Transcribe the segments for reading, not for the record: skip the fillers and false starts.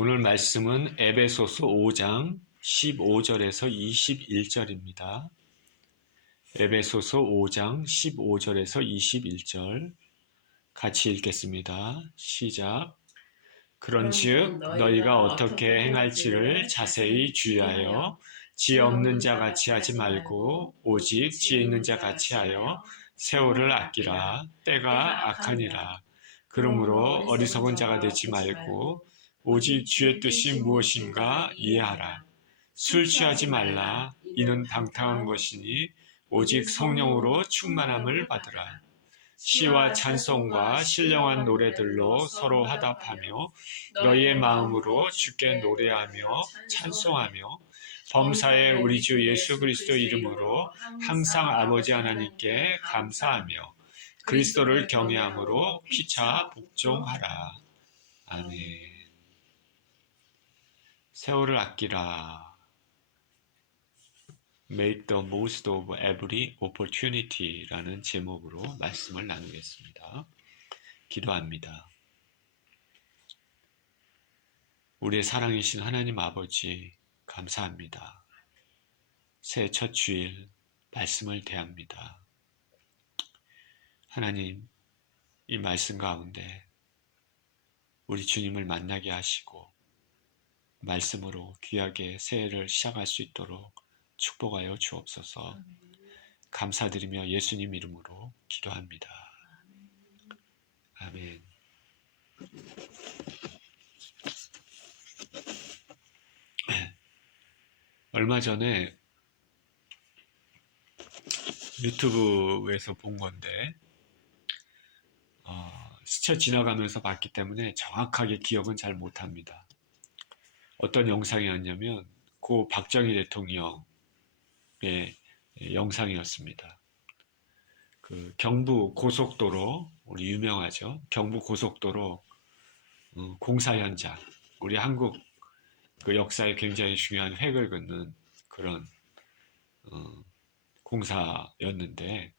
오늘 말씀은 에베소서 5장 15절에서 21절입니다. 에베소서 5장 15절에서 21절 같이 읽겠습니다. 시작. 그런즉 너희가 어떻게 행할지를 자세히 주의하여 지혜 없는 자 같이 하지 말고 오직 지혜 있는 자 같이 하여 세월을 아끼라. 때가 악하니라. 그러므로 어리석은 자가 되지 말고 오직 주의 뜻이 무엇인가 이해하라. 술 취하지 말라. 이는 방탕한 것이니 오직 성령으로 충만함을 받으라. 시와 찬송과 신령한 노래들로 서로 화답하며 너희의 마음으로 주께 노래하며 찬송하며 범사에 우리 주 예수 그리스도 이름으로 항상 아버지 하나님께 감사하며 그리스도를 경외함으로 피차 복종하라. 아멘. 세월을 아끼라. Make the most of every opportunity라는 제목으로 말씀을 나누겠습니다. 기도합니다. 우리의 사랑이신 하나님 아버지 감사합니다. 새해 첫 주일 말씀을 대합니다. 하나님, 이 말씀 가운데 우리 주님을 만나게 하시고 말씀으로 귀하게 새해를 시작할 수 있도록 축복하여 주옵소서. 감사드리며 예수님 이름으로 기도합니다. 아멘. 얼마 전에 유튜브에서 본 건데 스쳐 지나가면서 봤기 때문에 정확하게 기억은 잘 못합니다. 어떤 영상이었냐면 고 박정희 대통령의 영상이었습니다. 그 경부 고속도로, 우리 유명하죠. 경부 고속도로 공사 현장, 우리 한국 그 역사에 굉장히 중요한 획을 긋는 그런 공사였는데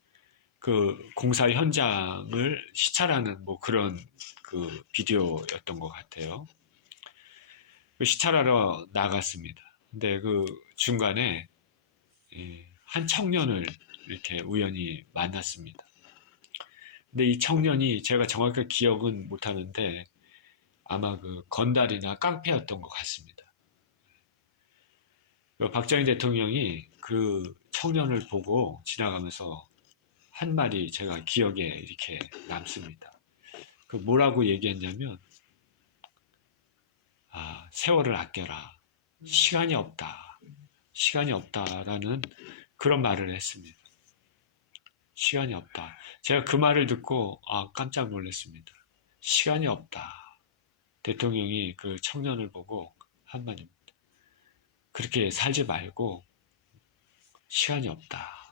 그 공사 현장을 시찰하는 뭐 그런 그 비디오였던 것 같아요. 시찰하러 나갔습니다. 근데 그 중간에 한 청년을 이렇게 우연히 만났습니다. 근데 이 청년이 제가 정확하게 기억은 못하는데 아마 그 건달이나 깡패였던 것 같습니다. 박정희 대통령이 그 청년을 보고 지나가면서 한 말이 제가 기억에 이렇게 남습니다. 그 뭐라고 얘기했냐면 세월을 아껴라. 시간이 없다. 시간이 없다라는 그런 말을 했습니다. 시간이 없다. 제가 그 말을 듣고 깜짝 놀랐습니다. 시간이 없다. 대통령이 그 청년을 보고 한 말입니다. 그렇게 살지 말고 시간이 없다.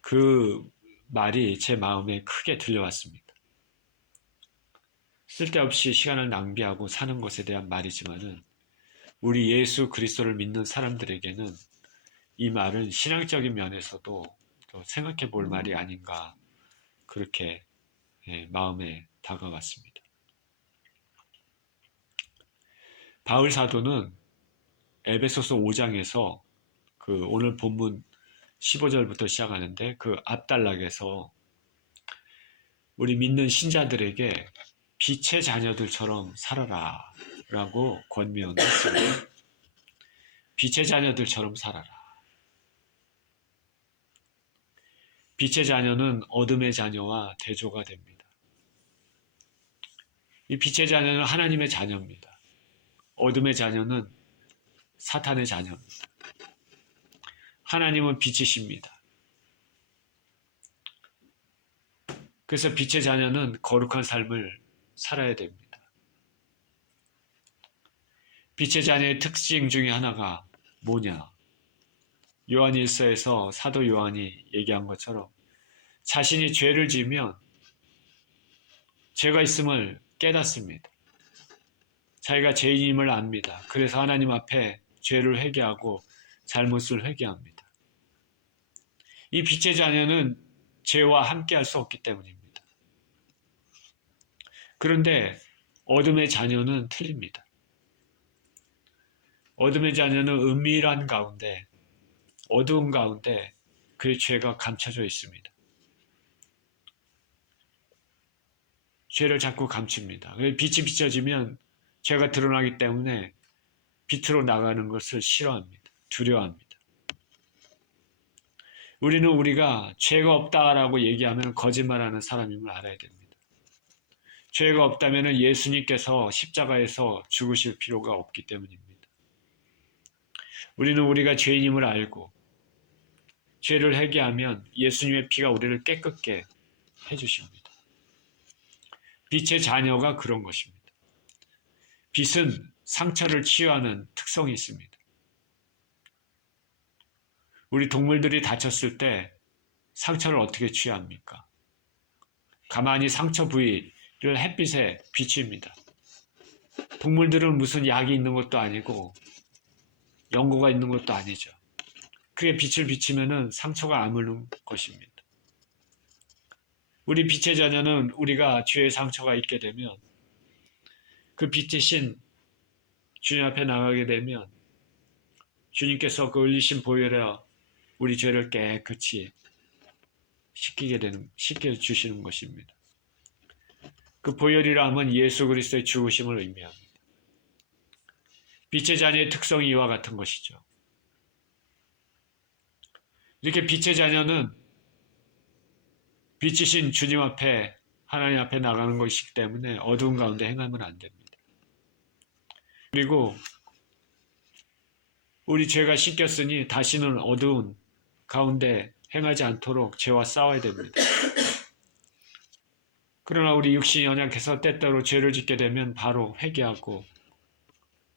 그 말이 제 마음에 크게 들려왔습니다. 쓸데없이 시간을 낭비하고 사는 것에 대한 말이지만은 우리 예수 그리스도를 믿는 사람들에게는 이 말은 신앙적인 면에서도 또 생각해 볼 말이 아닌가 그렇게 마음에 다가왔습니다. 바울 사도는 에베소서 5장에서 그 오늘 본문 15절부터 시작하는데 그 앞단락에서 우리 믿는 신자들에게 빛의 자녀들처럼 살아라 라고 권면했습니다. 빛의 자녀들처럼 살아라. 빛의 자녀는 어둠의 자녀와 대조가 됩니다. 이 빛의 자녀는 하나님의 자녀입니다. 어둠의 자녀는 사탄의 자녀입니다. 하나님은 빛이십니다. 그래서 빛의 자녀는 거룩한 삶을 살아야 됩니다. 빛의 자녀의 특징 중에 하나가 뭐냐? 요한일서에서 사도 요한이 얘기한 것처럼 자신이 죄를 지으면 죄가 있음을 깨닫습니다. 자기가 죄인임을 압니다. 그래서 하나님 앞에 죄를 회개하고 잘못을 회개합니다. 이 빛의 자녀는 죄와 함께할 수 없기 때문입니다. 그런데 어둠의 자녀는 틀립니다. 어둠의 자녀는 은밀한 가운데, 어두운 가운데 그의 죄가 감춰져 있습니다. 죄를 자꾸 감춥니다. 빛이 비춰지면 죄가 드러나기 때문에 빛으로 나가는 것을 싫어합니다. 두려워합니다. 우리는 우리가 죄가 없다라고 얘기하면 거짓말하는 사람임을 알아야 됩니다. 죄가 없다면 예수님께서 십자가에서 죽으실 필요가 없기 때문입니다. 우리는 우리가 죄인임을 알고 죄를 회개하면 예수님의 피가 우리를 깨끗게 해주십니다. 빛의 자녀가 그런 것입니다. 빛은 상처를 치유하는 특성이 있습니다. 우리 동물들이 다쳤을 때 상처를 어떻게 치유합니까? 가만히 상처 부위를 햇빛에 비춥니다. 동물들은 무슨 약이 있는 것도 아니고 연고가 있는 것도 아니죠. 그게 빛을 비치면은 상처가 아무는 것입니다. 우리 빛의 자녀는 우리가 죄의 상처가 있게 되면 그 빛이신 주님 앞에 나가게 되면 주님께서 그 흘리신 보혈에 우리 죄를 깨끗이 씻겨주시는 것입니다. 그 보혈이라 하면 예수 그리스도의 죽으심을 의미합니다. 빛의 자녀의 특성이 이와 같은 것이죠. 이렇게 빛의 자녀는 빛이신 주님 앞에 하나님 앞에 나가는 것이기 때문에 어두운 가운데 행하면 안 됩니다. 그리고 우리 죄가 씻겼으니 다시는 어두운 가운데 행하지 않도록 죄와 싸워야 됩니다. 그러나 우리 육신이 연약해서 때때로 죄를 짓게 되면 바로 회개하고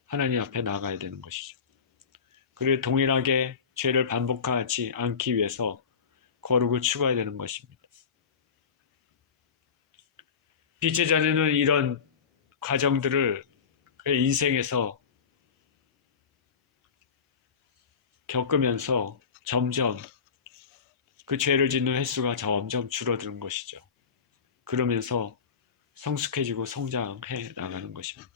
하나님 앞에 나가야 되는 것이죠. 그리고 동일하게 죄를 반복하지 않기 위해서 거룩을 추구해야 되는 것입니다. 빛의 자녀는 이런 과정들을 그의 인생에서 겪으면서 점점 그 죄를 짓는 횟수가 점점 줄어드는 것이죠. 그러면서 성숙해지고 성장해 나가는 것입니다.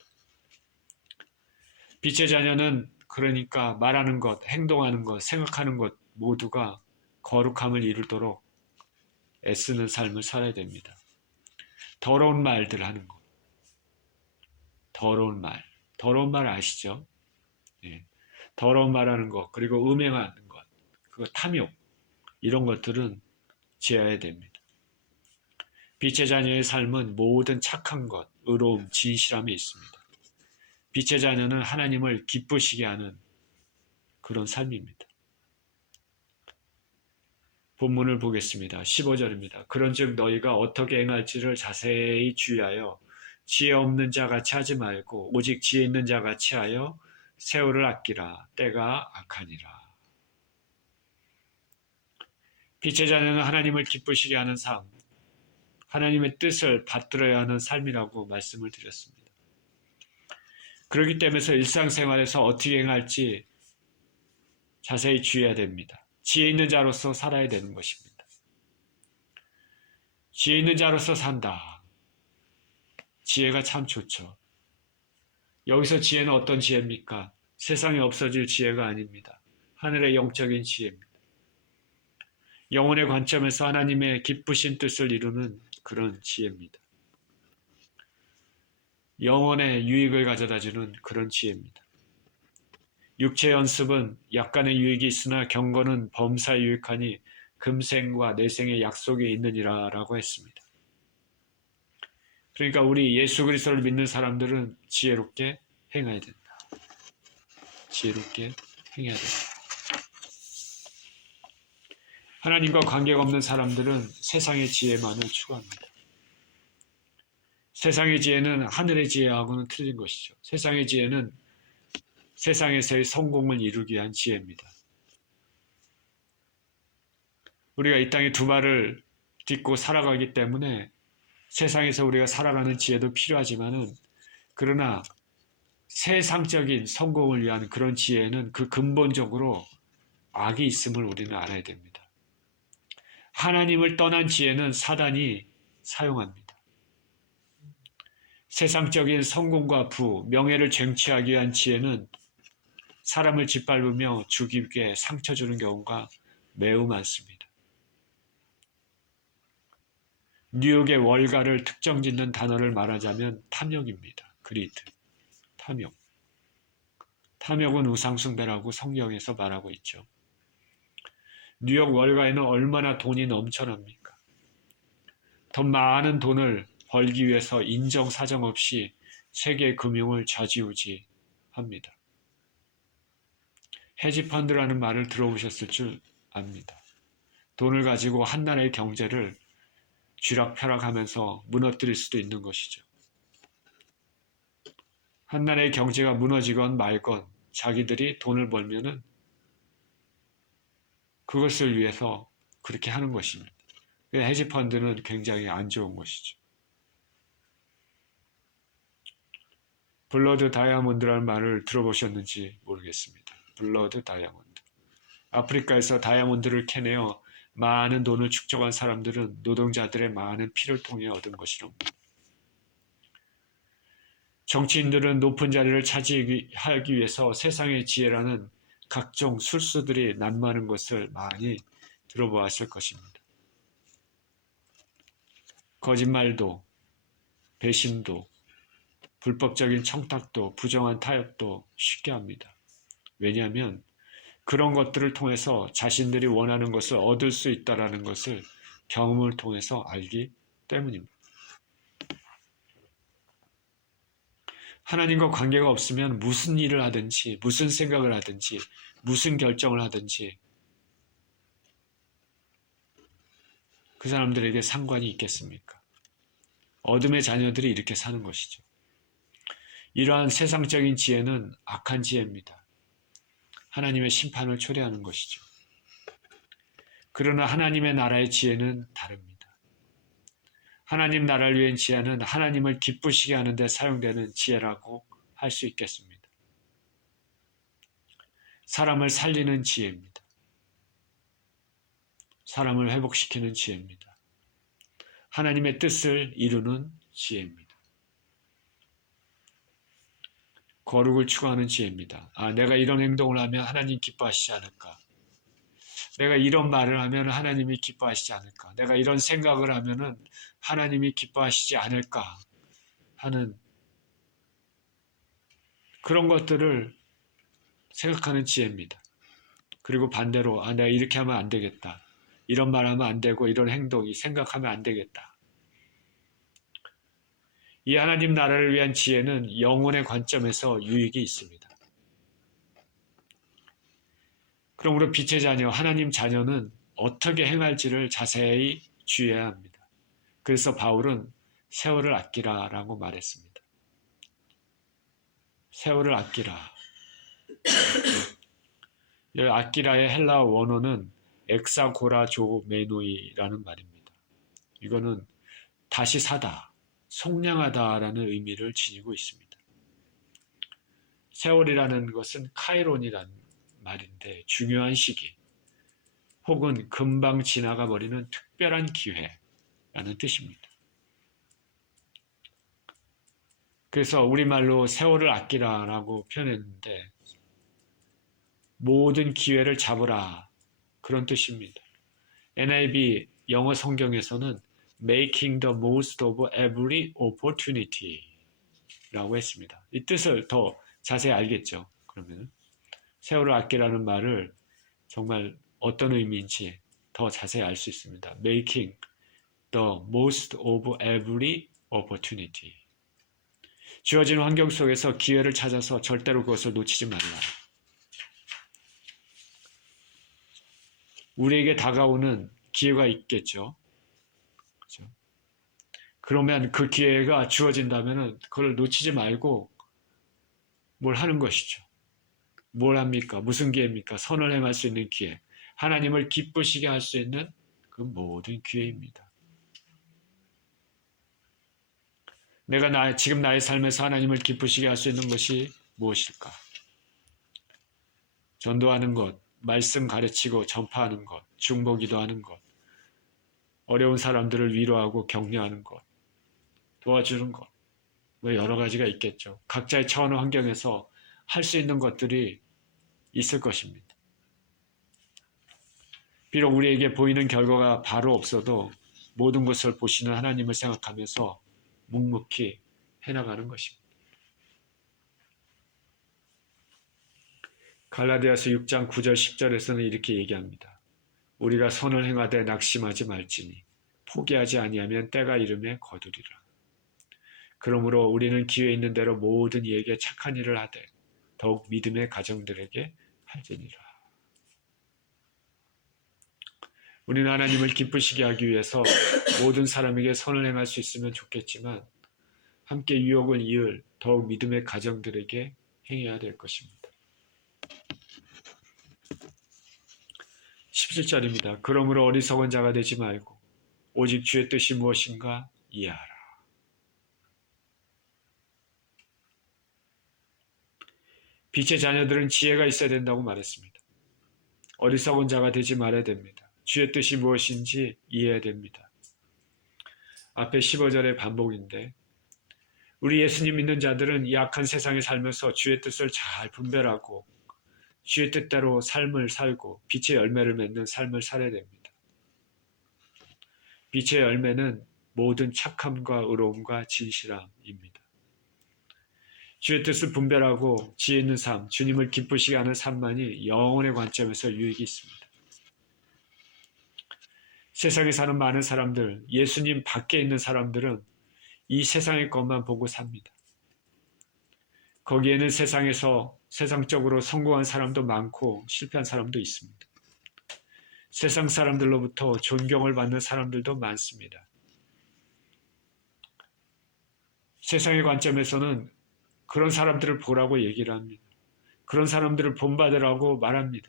빛의 자녀는 그러니까 말하는 것, 행동하는 것, 생각하는 것 모두가 거룩함을 이루도록 애쓰는 삶을 살아야 됩니다. 더러운 말들 하는 것. 더러운 말 아시죠? 예. 더러운 말 하는 것, 그리고 음행하는 것, 그거 탐욕, 이런 것들은 지어야 됩니다. 빛의 자녀의 삶은 모든 착한 것, 의로움, 진실함이 있습니다. 빛의 자녀는 하나님을 기쁘시게 하는 그런 삶입니다. 본문을 보겠습니다. 15절입니다. 그런즉 너희가 어떻게 행할지를 자세히 주의하여 지혜 없는 자같이 하지 말고 오직 지혜 있는 자같이 하여 세월을 아끼라. 때가 악하니라. 빛의 자녀는 하나님을 기쁘시게 하는 삶, 하나님의 뜻을 받들어야 하는 삶이라고 말씀을 드렸습니다. 그렇기 때문에 일상생활에서 어떻게 행할지 자세히 주의해야 됩니다. 지혜 있는 자로서 살아야 되는 것입니다. 지혜 있는 자로서 산다. 지혜가 참 좋죠. 여기서 지혜는 어떤 지혜입니까? 세상에 없어질 지혜가 아닙니다. 하늘의 영적인 지혜입니다. 영혼의 관점에서 하나님의 기쁘신 뜻을 이루는 그런 지혜입니다. 영혼의 유익을 가져다주는 그런 지혜입니다. 육체 연습은 약간의 유익이 있으나 경건은 범사에 유익하니 금생과 내생의 약속이 있느니라 라고 했습니다. 그러니까 우리 예수 그리스도를 믿는 사람들은 지혜롭게 행해야 된다. 지혜롭게 행해야 된다. 하나님과 관계가 없는 사람들은 세상의 지혜만을 추구합니다. 세상의 지혜는 하늘의 지혜하고는 틀린 것이죠. 세상의 지혜는 세상에서의 성공을 이루기 위한 지혜입니다. 우리가 이 땅에 두 발을 딛고 살아가기 때문에 세상에서 우리가 살아가는 지혜도 필요하지만은 그러나 세상적인 성공을 위한 그런 지혜는 그 근본적으로 악이 있음을 우리는 알아야 됩니다. 하나님을 떠난 지혜는 사단이 사용합니다. 세상적인 성공과 부, 명예를 쟁취하기 위한 지혜는 사람을 짓밟으며 죽이게 상처 주는 경우가 매우 많습니다. 뉴욕의 월가를 특정짓는 단어를 말하자면 탐욕입니다. 그리드, 탐욕. 탐욕은 우상숭배라고 성경에서 말하고 있죠. 뉴욕 월가에는 얼마나 돈이 넘쳐납니까? 더 많은 돈을 벌기 위해서 인정사정 없이 세계 금융을 좌지우지합니다. 헤지펀드라는 말을 들어보셨을 줄 압니다. 돈을 가지고 한 나라의 경제를 쥐락펴락하면서 무너뜨릴 수도 있는 것이죠. 한 나라의 경제가 무너지건 말건 자기들이 돈을 벌면은 그것을 위해서 그렇게 하는 것입니다. 헤지펀드는 굉장히 안 좋은 것이죠. 블러드 다이아몬드라는 말을 들어보셨는지 모르겠습니다. 블러드 다이아몬드. 아프리카에서 다이아몬드를 캐내어 많은 돈을 축적한 사람들은 노동자들의 많은 피를 통해 얻은 것이랍니다. 정치인들은 높은 자리를 차지하기 위해서 세상의 지혜라는 각종 술수들이 난무하는 것을 많이 들어보았을 것입니다. 거짓말도, 배신도, 불법적인 청탁도, 부정한 타협도 쉽게 합니다. 왜냐하면 그런 것들을 통해서 자신들이 원하는 것을 얻을 수 있다는 것을 경험을 통해서 알기 때문입니다. 하나님과 관계가 없으면 무슨 일을 하든지, 무슨 생각을 하든지, 무슨 결정을 하든지 그 사람들에게 상관이 있겠습니까? 어둠의 자녀들이 이렇게 사는 것이죠. 이러한 세상적인 지혜는 악한 지혜입니다. 하나님의 심판을 초래하는 것이죠. 그러나 하나님의 나라의 지혜는 다릅니다. 하나님 나라를 위한 지혜는 하나님을 기쁘시게 하는 데 사용되는 지혜라고 할 수 있겠습니다. 사람을 살리는 지혜입니다. 사람을 회복시키는 지혜입니다. 하나님의 뜻을 이루는 지혜입니다. 거룩을 추구하는 지혜입니다. 내가 이런 행동을 하면 하나님 기뻐하시지 않을까? 내가 이런 말을 하면 하나님이 기뻐하시지 않을까? 내가 이런 생각을 하면 하나님이 기뻐하시지 않을까? 하는 그런 것들을 생각하는 지혜입니다. 그리고 반대로 내가 이렇게 하면 안 되겠다. 이런 말 하면 안 되고 이런 행동이 생각하면 안 되겠다. 이 하나님 나라를 위한 지혜는 영혼의 관점에서 유익이 있습니다. 그러므로 빛의 자녀, 하나님 자녀는 어떻게 행할지를 자세히 주의해야 합니다. 그래서 바울은 세월을 아끼라라고 말했습니다. 세월을 아끼라. 아끼라의 헬라어 원어는 엑사고라조메노이라는 말입니다. 이거는 다시 사다, 속량하다라는 의미를 지니고 있습니다. 세월이라는 것은 카이론이라는 말인데 중요한 시기 혹은 금방 지나가 버리는 특별한 기회라는 뜻입니다. 그래서 우리말로 세월을 아끼라라고 표현했는데 모든 기회를 잡으라 그런 뜻입니다. NIV 영어 성경에서는 making the most of every opportunity 라고 했습니다. 이 뜻을 더 자세히 알겠죠. 그러면 세월을 아끼라는 말을 정말 어떤 의미인지 더 자세히 알 수 있습니다. Making the most of every opportunity. 주어진 환경 속에서 기회를 찾아서 절대로 그것을 놓치지 말라. 우리에게 다가오는 기회가 있겠죠. 그렇죠? 그러면 그 기회가 주어진다면 그걸 놓치지 말고 뭘 하는 것이죠. 뭘 합니까? 무슨 기회입니까? 선을 행할 수 있는 기회. 하나님을 기쁘시게 할 수 있는 그 모든 기회입니다. 내가 지금 나의 삶에서 하나님을 기쁘시게 할 수 있는 것이 무엇일까? 전도하는 것, 말씀 가르치고 전파하는 것, 중보기도하는 것, 어려운 사람들을 위로하고 격려하는 것, 도와주는 것. 뭐 여러 가지가 있겠죠. 각자의 처한 환경에서 할 수 있는 것들이 있을 것입니다. 비록 우리에게 보이는 결과가 바로 없어도 모든 것을 보시는 하나님을 생각하면서 묵묵히 해나가는 것입니다. 갈라디아서 6장 9절 10절에서는 이렇게 얘기합니다. 우리가 선을 행하되 낙심하지 말지니 포기하지 아니하면 때가 이름에 거두리라. 그러므로 우리는 기회 있는 대로 모든 이에게 착한 일을 하되 더욱 믿음의 가정들에게 할지니라. 우리는 하나님을 기쁘시게 하기 위해서 모든 사람에게 선을 행할 수 있으면 좋겠지만 함께 유혹을 이을 더욱 믿음의 가정들에게 행해야 될 것입니다. 17절입니다. 그러므로 어리석은 자가 되지 말고 오직 주의 뜻이 무엇인가 이해하라. 빛의 자녀들은 지혜가 있어야 된다고 말했습니다. 어리석은 자가 되지 말아야 됩니다. 주의 뜻이 무엇인지 이해해야 됩니다. 앞에 15절의 반복인데 우리 예수님 믿는 자들은 이 악한 세상에 살면서 주의 뜻을 잘 분별하고 주의 뜻대로 삶을 살고 빛의 열매를 맺는 삶을 살아야 됩니다. 빛의 열매는 모든 착함과 의로움과 진실함입니다. 주의 뜻을 분별하고 지혜 있는 삶, 주님을 기쁘시게 하는 삶만이 영혼의 관점에서 유익이 있습니다. 세상에 사는 많은 사람들, 예수님 밖에 있는 사람들은 이 세상의 것만 보고 삽니다. 거기에는 세상에서 세상적으로 성공한 사람도 많고 실패한 사람도 있습니다. 세상 사람들로부터 존경을 받는 사람들도 많습니다. 세상의 관점에서는 그런 사람들을 보라고 얘기를 합니다. 그런 사람들을 본받으라고 말합니다.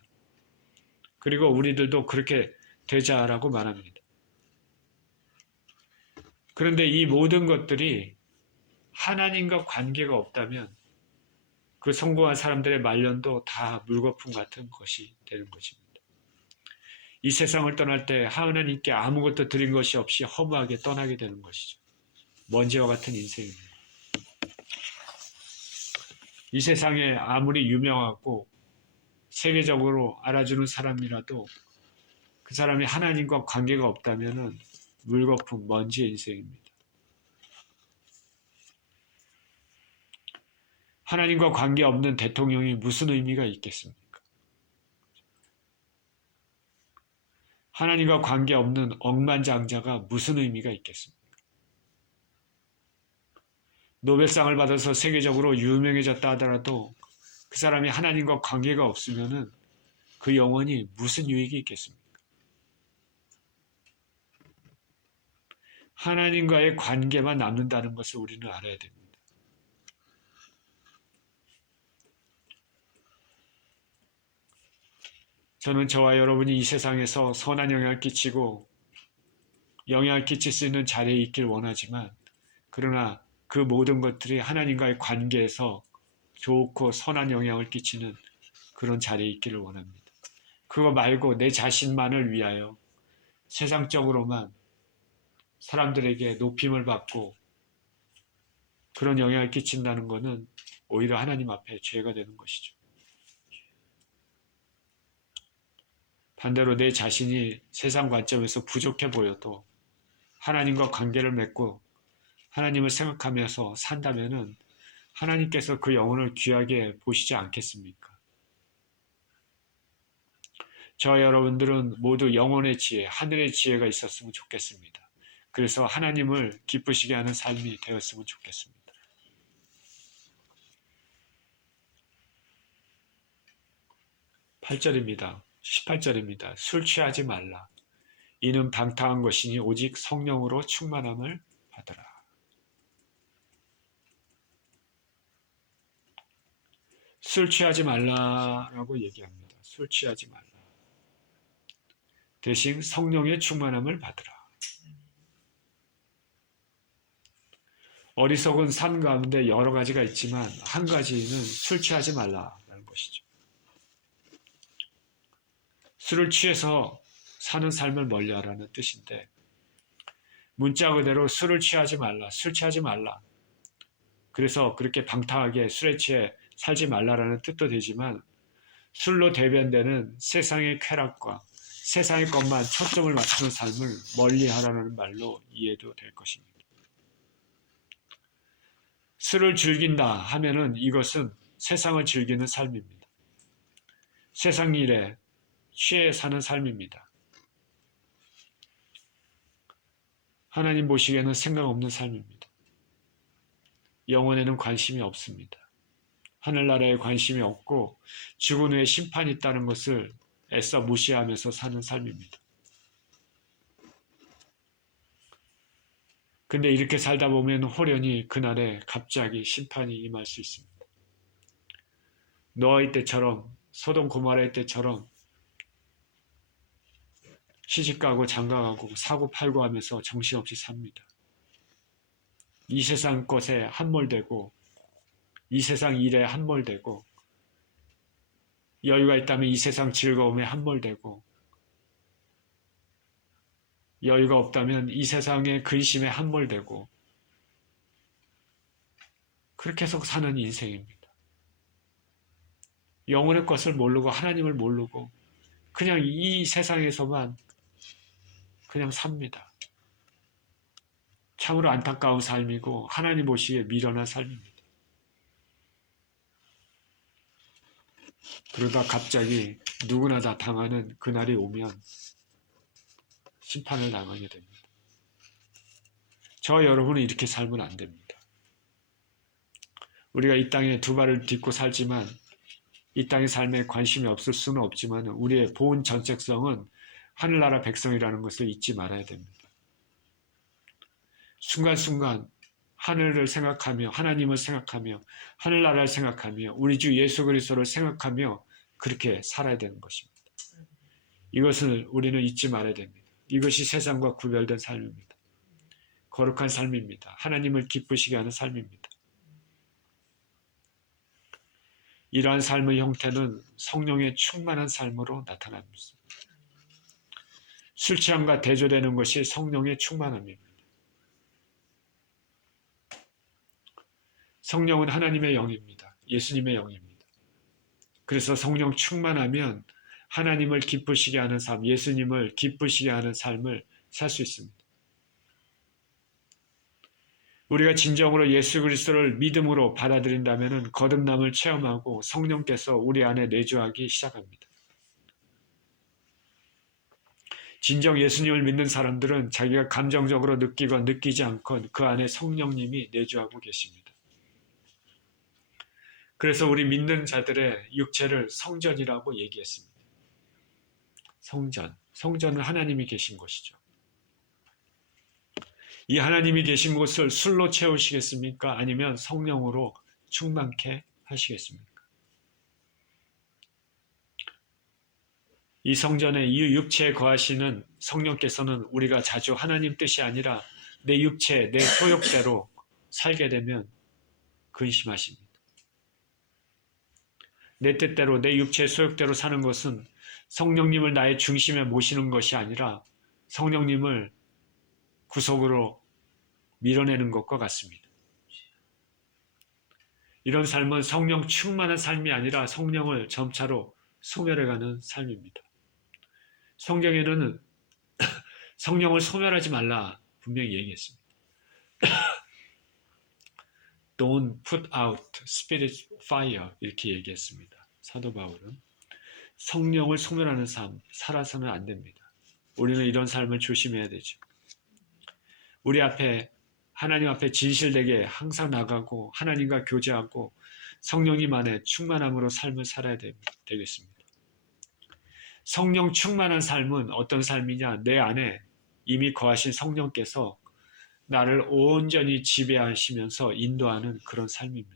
그리고 우리들도 그렇게 되자라고 말합니다. 그런데 이 모든 것들이 하나님과 관계가 없다면 그 성공한 사람들의 말년도 다 물거품 같은 것이 되는 것입니다. 이 세상을 떠날 때 하나님께 아무것도 드린 것이 없이 허무하게 떠나게 되는 것이죠. 먼지와 같은 인생입니다. 이 세상에 아무리 유명하고 세계적으로 알아주는 사람이라도 그 사람이 하나님과 관계가 없다면 물거품, 먼지의 인생입니다. 하나님과 관계없는 대통령이 무슨 의미가 있겠습니까? 하나님과 관계없는 억만장자가 무슨 의미가 있겠습니까? 노벨상을 받아서 세계적으로 유명해졌다 하더라도 그 사람이 하나님과 관계가 없으면 그 영혼이 무슨 유익이 있겠습니까? 하나님과의 관계만 남는다는 것을 우리는 알아야 됩니다. 저는 저와 여러분이 이 세상에서 선한 영향을 끼치고 영향을 끼칠 수 있는 자리에 있길 원하지만 그러나 그 모든 것들이 하나님과의 관계에서 좋고 선한 영향을 끼치는 그런 자리에 있기를 원합니다. 그거 말고 내 자신만을 위하여 세상적으로만 사람들에게 높임을 받고 그런 영향을 끼친다는 것은 오히려 하나님 앞에 죄가 되는 것이죠. 반대로 내 자신이 세상 관점에서 부족해 보여도 하나님과 관계를 맺고 하나님을 생각하면서 산다면 하나님께서 그 영혼을 귀하게 보시지 않겠습니까? 저와 여러분들은 모두 영혼의 지혜, 하늘의 지혜가 있었으면 좋겠습니다. 그래서 하나님을 기쁘시게 하는 삶이 되었으면 좋겠습니다. 8절입니다. 18절입니다. 술 취하지 말라. 이는 방탕한 것이니 오직 성령으로 충만함을 받으라. 술 취하지 말라라고 얘기합니다. 술 취하지 말라. 대신 성령의 충만함을 받으라. 어리석은 삶 가운데 여러 가지가 있지만 한 가지는 술 취하지 말라라는 것이죠. 술을 취해서 사는 삶을 멀리하라는 뜻인데 문자 그대로 술을 취하지 말라, 술 취하지 말라. 그래서 그렇게 방탕하게 술에 취해 살지 말라라는 뜻도 되지만 술로 대변되는 세상의 쾌락과 세상의 것만 초점을 맞추는 삶을 멀리하라는 말로 이해도 될 것입니다. 술을 즐긴다 하면은 이것은 세상을 즐기는 삶입니다. 세상 일에 취해 사는 삶입니다. 하나님 보시기에는 생각 없는 삶입니다. 영혼에는 관심이 없습니다. 하늘나라에 관심이 없고 죽은 후에 심판이 있다는 것을 애써 무시하면서 사는 삶입니다. 근데 이렇게 살다 보면 호련히 그날에 갑자기 심판이 임할 수 있습니다. 노아의 때처럼, 소돔 고모라의 때처럼 시집가고 장가가고 사고 팔고 하면서 정신없이 삽니다. 이 세상 것에 함몰되고 이 세상 일에 함몰되고 여유가 있다면 이 세상 즐거움에 함몰되고 여유가 없다면 이 세상의 근심에 함몰되고 그렇게 해서 사는 인생입니다. 영혼의 것을 모르고 하나님을 모르고 그냥 이 세상에서만 그냥 삽니다. 참으로 안타까운 삶이고 하나님 보시기에 미련한 삶입니다. 그러다 갑자기 누구나 다 당하는 그날이 오면 심판을 당하게 됩니다. 저 여러분은 이렇게 살면 안 됩니다. 우리가 이 땅에 두 발을 딛고 살지만 이 땅의 삶에 관심이 없을 수는 없지만 우리의 본 전적성은 하늘나라 백성이라는 것을 잊지 말아야 됩니다. 순간순간 하늘을 생각하며 하나님을 생각하며 하늘나라를 생각하며 우리 주 예수 그리스도를 생각하며 그렇게 살아야 되는 것입니다. 이것을 우리는 잊지 말아야 됩니다. 이것이 세상과 구별된 삶입니다. 거룩한 삶입니다. 하나님을 기쁘시게 하는 삶입니다. 이러한 삶의 형태는 성령의 충만한 삶으로 나타납니다. 술 취함과 대조되는 것이 성령의 충만함입니다. 성령은 하나님의 영입니다. 예수님의 영입니다. 그래서 성령 충만하면 하나님을 기쁘시게 하는 삶, 예수님을 기쁘시게 하는 삶을 살 수 있습니다. 우리가 진정으로 예수 그리스도를 믿음으로 받아들인다면 거듭남을 체험하고 성령께서 우리 안에 내주하기 시작합니다. 진정 예수님을 믿는 사람들은 자기가 감정적으로 느끼건 느끼지 않건 그 안에 성령님이 내주하고 계십니다. 그래서 우리 믿는 자들의 육체를 성전이라고 얘기했습니다. 성전은 하나님이 계신 곳이죠. 이 하나님이 계신 곳을 술로 채우시겠습니까? 아니면 성령으로 충만케 하시겠습니까? 이 성전에 이 육체에 거하시는 성령께서는 우리가 자주 하나님 뜻이 아니라 내 육체, 내 소욕대로 살게 되면 근심하십니다. 내 뜻대로, 내 육체의 소욕대로 사는 것은 성령님을 나의 중심에 모시는 것이 아니라 성령님을 구속으로 밀어내는 것과 같습니다. 이런 삶은 성령 충만한 삶이 아니라 성령을 점차로 소멸해가는 삶입니다. 성경에는 성령을 소멸하지 말라 분명히 얘기했습니다. Don't put out spirit fire 이렇게 얘기했습니다. 사도 바울은 성령을 소멸하는 삶 살아서는 안 됩니다. 우리는 이런 삶을 조심해야 되죠. 우리 앞에 하나님 앞에 진실되게 항상 나가고 하나님과 교제하고 성령님 안에 충만함으로 삶을 살아야 되겠습니다. 성령 충만한 삶은 어떤 삶이냐? 내 안에 이미 거하신 성령께서 나를 온전히 지배하시면서 인도하는 그런 삶입니다.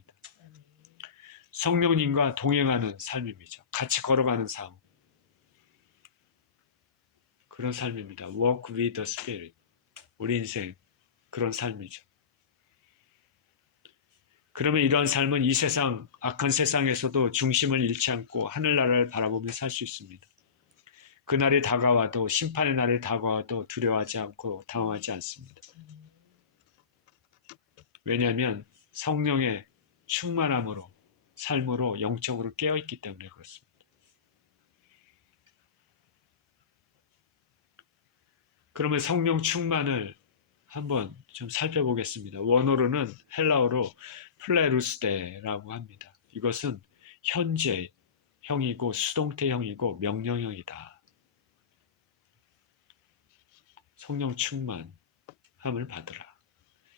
성령님과 동행하는 삶입니다. 같이 걸어가는 삶. 그런 삶입니다. Walk with the Spirit. 우리 인생 그런 삶이죠. 그러면 이런 삶은 이 세상, 악한 세상에서도 중심을 잃지 않고 하늘나라를 바라보며 살 수 있습니다. 그날이 다가와도 심판의 날이 다가와도 두려워하지 않고 당황하지 않습니다. 왜냐하면 성령의 충만함으로, 삶으로 영적으로 깨어있기 때문에 그렇습니다. 그러면 성령 충만을 한번 좀 살펴보겠습니다. 원어로는 헬라어로 플레루스데라고 합니다. 이것은 현재형이고 수동태형이고 명령형이다. 성령 충만함을 받으라.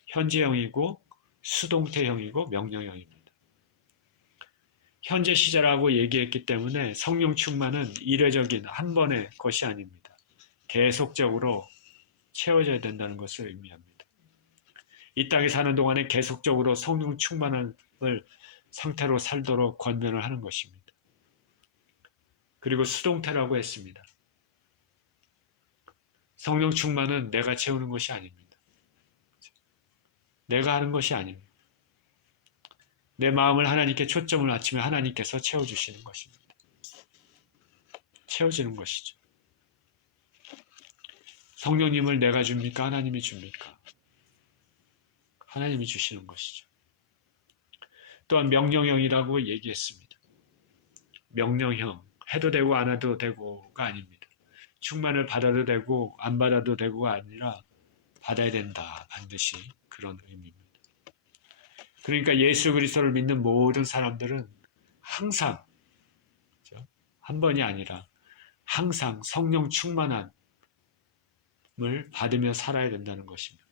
현재형이고 수동태형이고 명령형입니다. 현재 시제라고 얘기했기 때문에 성령 충만은 일회적인 한 번의 것이 아닙니다. 계속적으로 채워져야 된다는 것을 의미합니다. 이 땅에 사는 동안에 계속적으로 성령 충만을 상태로 살도록 권면을 하는 것입니다. 그리고 수동태라고 했습니다. 성령 충만은 내가 채우는 것이 아닙니다. 내가 하는 것이 아닙니다. 내 마음을 하나님께 초점을 맞추면 하나님께서 채워주시는 것입니다. 채워지는 것이죠. 성령님을 내가 줍니까? 하나님이 줍니까? 하나님이 주시는 것이죠. 또한 명령형이라고 얘기했습니다. 명령형, 해도 되고 안 해도 되고가 아닙니다. 충만을 받아도 되고 안 받아도 되고가 아니라 받아야 된다. 반드시 그런 의미입니다. 그러니까 예수 그리스도를 믿는 모든 사람들은 항상 한 번이 아니라 항상 성령 충만함을 받으며 살아야 된다는 것입니다.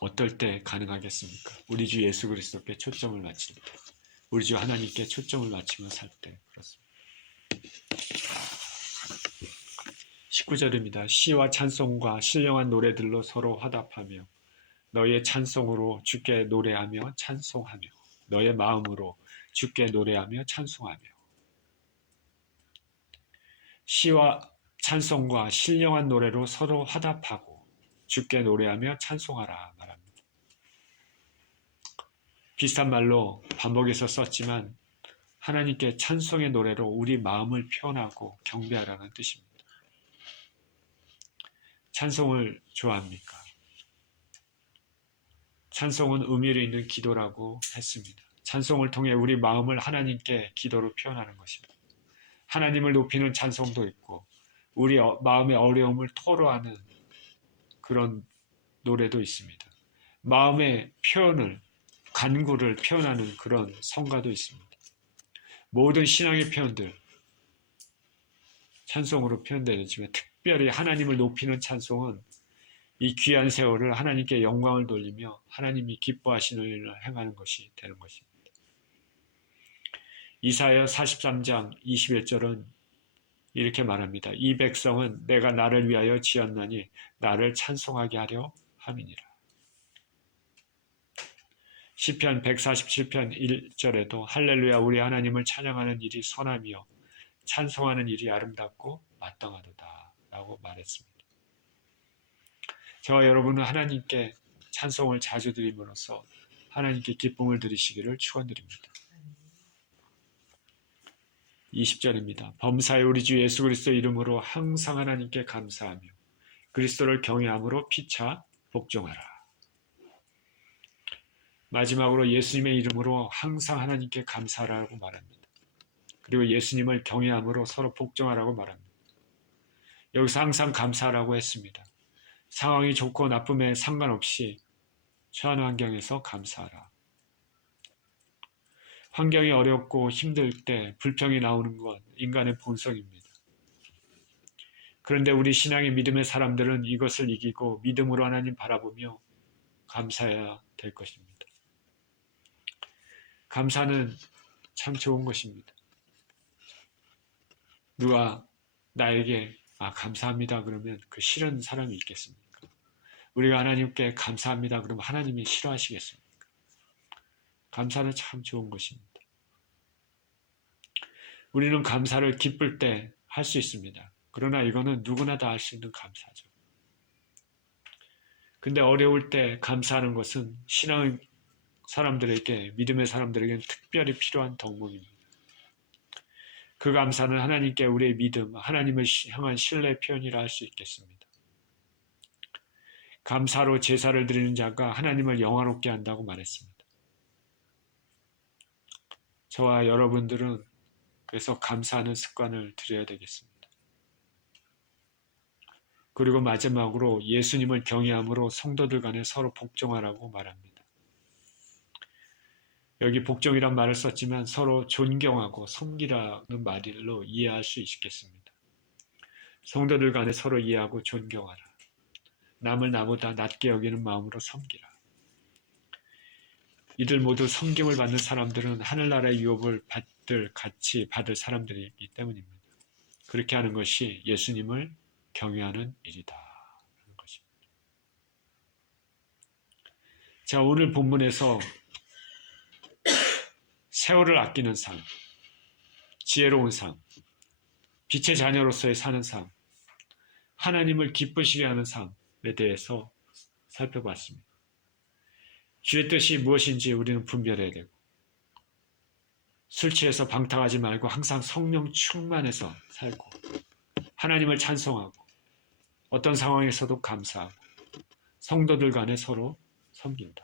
어떨 때 가능하겠습니까? 우리 주 예수 그리스도께 초점을 맞출 때, 우리 주 하나님께 초점을 맞추며 살 때 그렇습니다. 19절입니다. 시와 찬송과 신령한 노래들로 서로 화답하며 너의 찬송으로 주께 노래하며 찬송하며 너의 마음으로 주께 노래하며 찬송하며. 시와 찬송과 신령한 노래로 서로 화답하고 주께 노래하며 찬송하라 말합니다. 비슷한 말로 반복해서 썼지만 하나님께 찬송의 노래로 우리 마음을 표현하고 경배하라는 뜻입니다. 찬송을 좋아합니까? 찬송은 의미를 있는 기도라고 했습니다. 찬송을 통해 우리 마음을 하나님께 기도로 표현하는 것입니다. 하나님을 높이는 찬송도 있고 우리 마음의 어려움을 토로하는 그런 노래도 있습니다. 마음의 표현을, 간구를 표현하는 그런 성가도 있습니다. 모든 신앙의 표현들 찬송으로 표현되지만 특별히 하나님을 높이는 찬송은 이 귀한 세월을 하나님께 영광을 돌리며 하나님이 기뻐하시는 일을 행하는 것이 되는 것입니다. 이사야 43장 21절은 이렇게 말합니다. 이 백성은 내가 나를 위하여 지었나니 나를 찬송하게 하려 함이니라. 시편 147편 1절에도 할렐루야 우리 하나님을 찬양하는 일이 선하며 찬송하는 일이 아름답고 마땅하도다 라고 말했습니다. 저와 여러분은 하나님께 찬송을 자주 드림으로써 하나님께 기쁨을 드리시기를 축원드립니다. 20절입니다. 범사에 우리 주 예수 그리스도 이름으로 항상 하나님께 감사하며 그리스도를 경외함으로 피차 복종하라. 마지막으로 예수님의 이름으로 항상 하나님께 감사하라고 말합니다. 그리고 예수님을 경외함으로 서로 복종하라고 말합니다. 여기서 항상 감사하라고 했습니다. 상황이 좋고 나쁨에 상관없이 처한 환경에서 감사하라. 환경이 어렵고 힘들 때 불평이 나오는 건 인간의 본성입니다. 그런데 우리 신앙의 믿음의 사람들은 이것을 이기고 믿음으로 하나님 바라보며 감사해야 될 것입니다. 감사는 참 좋은 것입니다. 누가 나에게 감사합니다 그러면 그 싫은 사람이 있겠습니까? 우리가 하나님께 감사합니다 그러면 하나님이 싫어하시겠습니까? 감사는 참 좋은 것입니다. 우리는 감사를 기쁠 때 할 수 있습니다. 그러나 이거는 누구나 다 할 수 있는 감사죠. 근데 어려울 때 감사하는 것은 신앙 사람들에게, 믿음의 사람들에게는 특별히 필요한 덕목입니다. 그 감사는 하나님께 우리의 믿음, 하나님을 향한 신뢰의 표현이라 할 수 있겠습니다. 감사로 제사를 드리는 자가 하나님을 영화롭게 한다고 말했습니다. 저와 여러분들은 그래서 감사하는 습관을 들여야 되겠습니다. 그리고 마지막으로 예수님을 경외함으로 성도들 간에 서로 복종하라고 말합니다. 여기 복종이란 말을 썼지만 서로 존경하고 섬기라는 말로 이해할 수 있겠습니다. 성도들 간에 서로 이해하고 존경하라. 남을 나보다 낮게 여기는 마음으로 섬기라. 이들 모두 섬김을 받는 사람들은 하늘나라의 유업을 같이 받을 사람들이기 때문입니다. 그렇게 하는 것이 예수님을 경외하는 일이다. 하는 것입니다. 자, 오늘 본문에서 세월을 아끼는 삶, 지혜로운 삶, 빛의 자녀로서의 사는 삶, 하나님을 기쁘시게 하는 삶에 대해서 살펴봤습니다. 주의 뜻이 무엇인지 우리는 분별해야 되고, 술 취해서 방탕하지 말고 항상 성령 충만해서 살고, 하나님을 찬송하고, 어떤 상황에서도 감사하고, 성도들 간에 서로 섬긴다.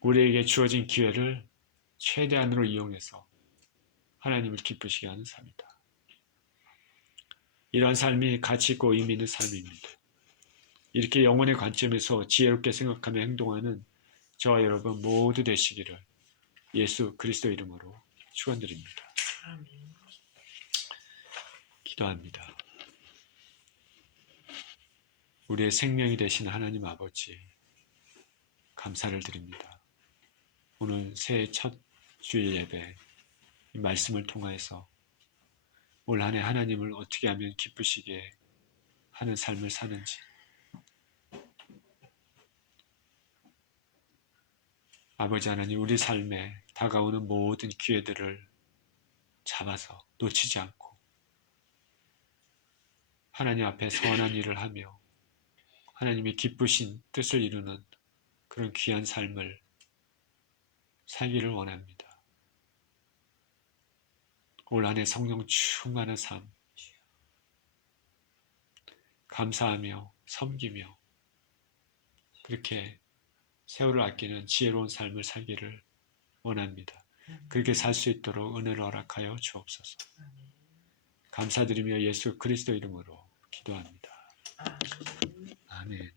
우리에게 주어진 기회를 최대한으로 이용해서 하나님을 기쁘시게 하는 삶이다. 이런 삶이 가치 있고 의미 있는 삶입니다. 이렇게 영혼의 관점에서 지혜롭게 생각하며 행동하는 저와 여러분 모두 되시기를 예수 그리스도 이름으로 축원드립니다. 기도합니다. 우리의 생명이 되신 하나님 아버지, 감사를 드립니다. 오늘 새해 첫 주일 예배 이 말씀을 통하여서 올 한 해 하나님을 어떻게 하면 기쁘시게 하는 삶을 사는지, 아버지 하나님, 우리 삶에 다가오는 모든 기회들을 잡아서 놓치지 않고 하나님 앞에 선한 일을 하며 하나님의 기쁘신 뜻을 이루는 그런 귀한 삶을 살기를 원합니다. 올 한 해 성령 충만한 삶, 감사하며 섬기며 그렇게 세월을 아끼는 지혜로운 삶을 살기를 원합니다. 그렇게 살 수 있도록 은혜를 허락하여 주옵소서. 감사드리며 예수 그리스도 이름으로 기도합니다. 아멘.